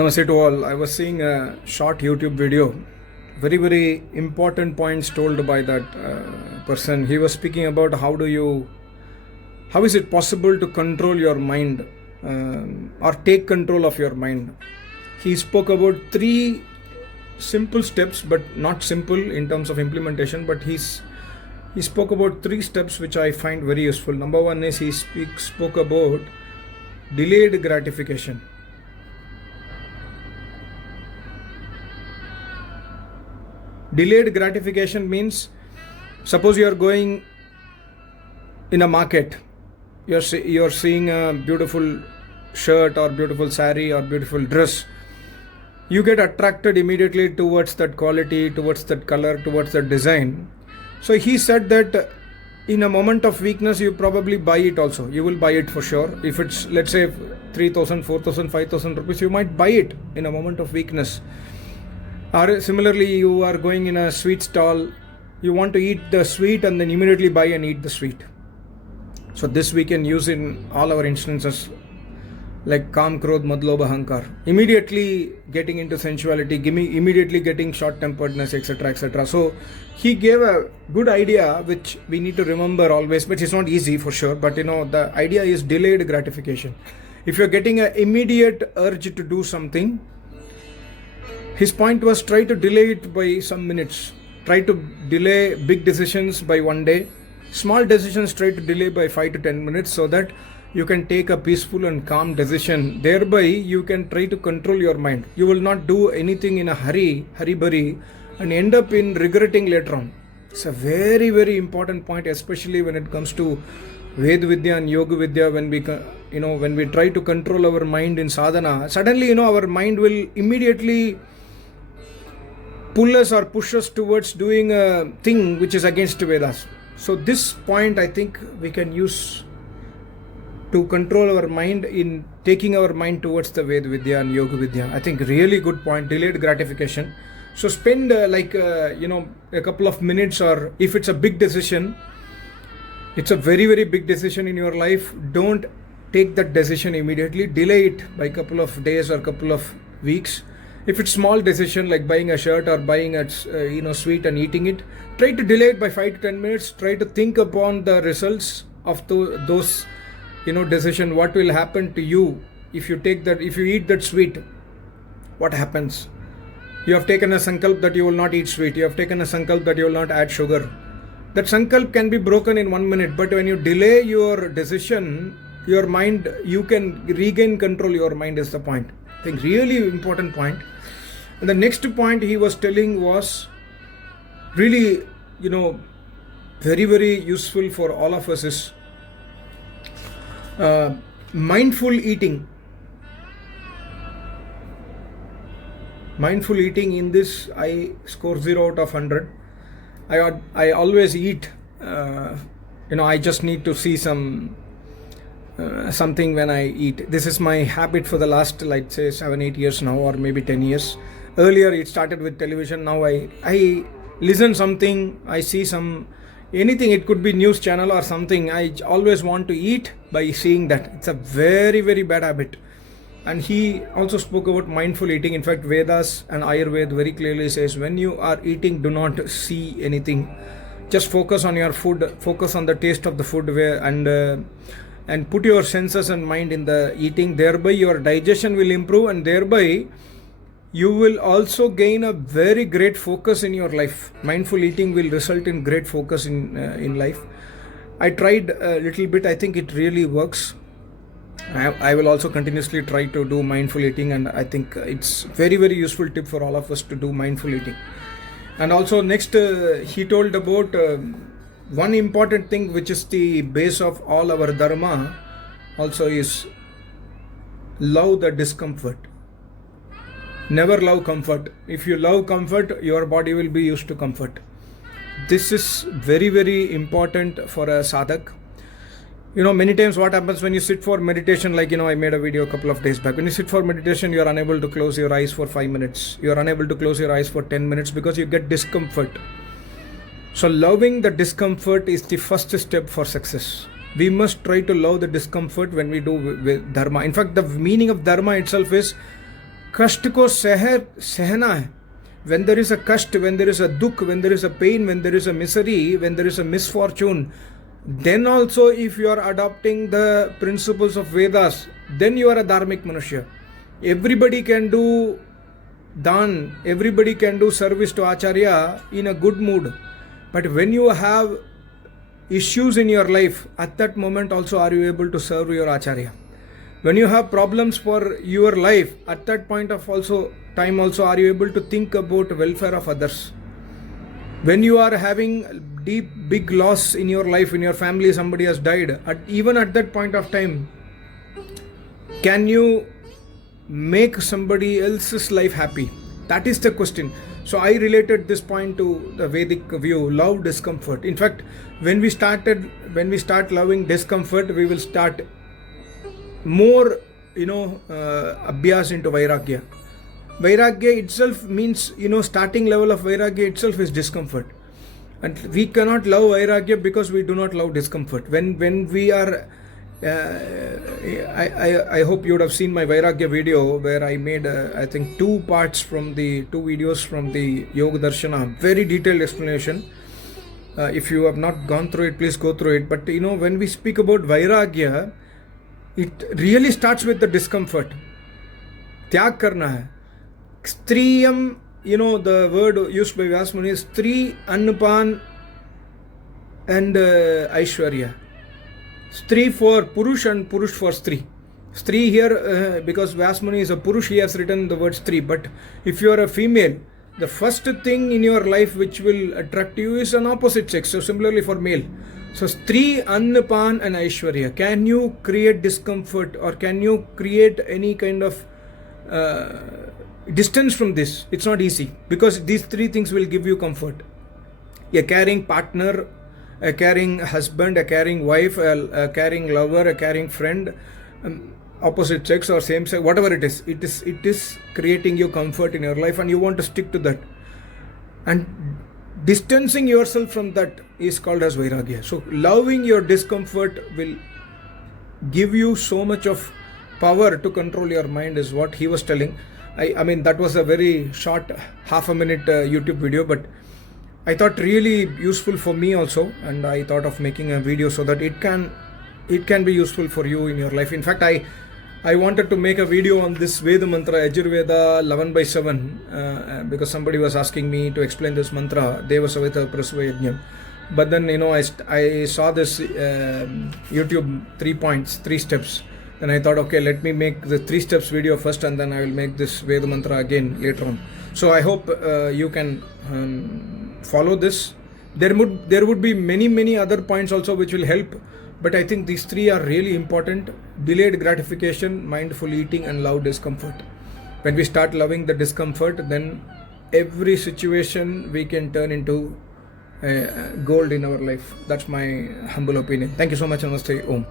Namaste to all. I was seeing a short YouTube video. Very, very important points told by that person. He was speaking about how is it possible to control your mind or take control of your mind. He spoke about 3 simple steps, but not simple in terms of implementation, but he spoke about 3 steps which I find very useful. Number 1 is he spoke about delayed gratification. Delayed gratification means, suppose you are going in a market, you're seeing a beautiful shirt or beautiful sari or beautiful dress. You get attracted immediately towards that quality, towards that color, towards that design. So he said that in a moment of weakness, you probably buy it also. You will buy it for sure. If it's, let's say, 3,000, 4,000, 5,000 rupees, you might buy it in a moment of weakness. Or similarly, you are going in a sweet stall, you want to eat the sweet and then immediately buy and eat the sweet. So this we can use in all our instances, like Kam, Krodh, Madh, Lobha, Ahankar. Immediately getting into sensuality, immediately getting short-temperedness, etc., etc. So he gave a good idea which we need to remember always, but it's not easy for sure. But the idea is delayed gratification. If you're getting an immediate urge to do something, his point was try to delay it by some minutes. Try to delay big decisions by one day. Small decisions try to delay by 5 to 10 minutes so that you can take a peaceful and calm decision. Thereby, you can try to control your mind. You will not do anything in a hurry, and end up in regretting later on. It's a very, very important point, especially when it comes to Ved Vidya and Yoga Vidya. When we try to control our mind in sadhana, suddenly, our mind will immediately pull us or push us towards doing a thing which is against Vedas. So this point I think we can use to control our mind in taking our mind towards the Ved Vidya and Yoga Vidya. I think really good point, delayed gratification. So spend a couple of minutes, or if it's a big decision, it's a very, very big decision in your life, don't take that decision immediately. Delay it by a couple of days or couple of weeks. If it's small decision like buying a shirt or buying a sweet and eating it, try to delay it by 5 to 10 minutes. Try to think upon the results of those decision. What will happen to you if you eat that sweet? What happens? You have taken a sankalp that you will not eat sweet. You have taken a sankalp that you will not add sugar. That sankalp can be broken in 1 minute, but when you delay your decision, your mind, you can regain control. Your mind is the point. I think really important point. And the next point he was telling was really, very, very useful for all of us is mindful eating. Mindful eating, in this I score 0 out of 100. I always eat. I just need to see something when I eat. This is my habit for the last, like, say, 7-8 years now, or maybe 10 years. Earlier it started with television. Now I listen something, I see anything. It could be news channel or something. I always want to eat by seeing that. It's a very, very bad habit. And he also spoke about mindful eating. In fact, Vedas and Ayurveda very clearly says, when you are eating, do not see anything. Just focus on your food, focus on the taste of the food, and put your senses and mind in the eating. Thereby your digestion will improve, and thereby you will also gain a very great focus in your life. Mindful eating will result in great focus in life. I tried a little bit. I think it really works. I will also continuously try to do mindful eating, and I think it's very, very useful tip for all of us to do mindful eating. And also next he told about one important thing which is the base of all our dharma also is love the discomfort. Never love comfort. If you love comfort, your body will be used to comfort. This is very, very important for a sadhak. Many times what happens when you sit for meditation, like, I made a video a couple of days back. When you sit for meditation, you are unable to close your eyes for 5 minutes. You are unable to close your eyes for 10 minutes because you get discomfort. So loving the discomfort is the first step for success. We must try to love the discomfort when we do with dharma. In fact, the meaning of dharma itself is कष्ट को सहना है. When there is a kast, when there is a dukh, when there is a pain, when there is a misery, when there is a misfortune, then also if you are adopting the principles of Vedas, then you are a dharmic manushya. Everybody can do dan, everybody can do service to Acharya in a good mood. But when you have issues in your life, at that moment also are you able to serve your Acharya. When you have problems for your life, at that point of time also are you able to think about welfare of others. When you are having big loss in your life, in your family, somebody has died, even at that point of time, can you make somebody else's life happy? That is the question. So I related this point to the Vedic view, love discomfort. In fact, when we start loving discomfort, we will start more, abhyas into Vairagya. Vairagya itself means, starting level of Vairagya itself is discomfort. And we cannot love Vairagya because we do not love discomfort. When we are, I hope you would have seen my Vairagya video where I made, I think, 2 videos from the Yoga Darshana, very detailed explanation. If you have not gone through it, please go through it. But when we speak about Vairagya, it really starts with the discomfort. Tyag karna hai. Striyam, the word used by Vyasmuni is Stri, Annapan and Aishwarya. Stri for Purush and Purush for Stri. Stri here, because Vyasmuni is a Purush, he has written the word Stri. But if you are a female, the first thing in your life which will attract you is an opposite sex. So similarly for male. So Stri, Annapan and Aishwarya. Can you create discomfort or can you create any kind of distance from this? It's not easy because these 3 things will give you comfort. A caring partner, a caring husband, a caring wife, a caring lover, a caring friend, opposite sex or same sex, whatever it is creating you comfort in your life and you want to stick to that. And distancing yourself from that is called as Vairagya. So loving your discomfort will give you so much of power to control your mind is what he was telling. I mean that was a very short half-a-minute YouTube video, but I thought really useful for me also, and I thought of making a video so that it can be useful for you in your life. In fact, I wanted to make a video on this Veda mantra, Yajurveda 11/7, because somebody was asking me to explain this mantra, Deva Savita Prasava Yajnam. But then, I saw this YouTube 3 steps. Then I thought, okay, let me make the 3 steps video first and then I will make this Veda mantra again later on. So I hope you can follow this. There would be many other points also which will help. But I think these 3 are really important. Delayed gratification, mindful eating and love discomfort. When we start loving the discomfort, then every situation we can turn into gold in our life. That's my humble opinion. Thank you so much. Namaste. Om.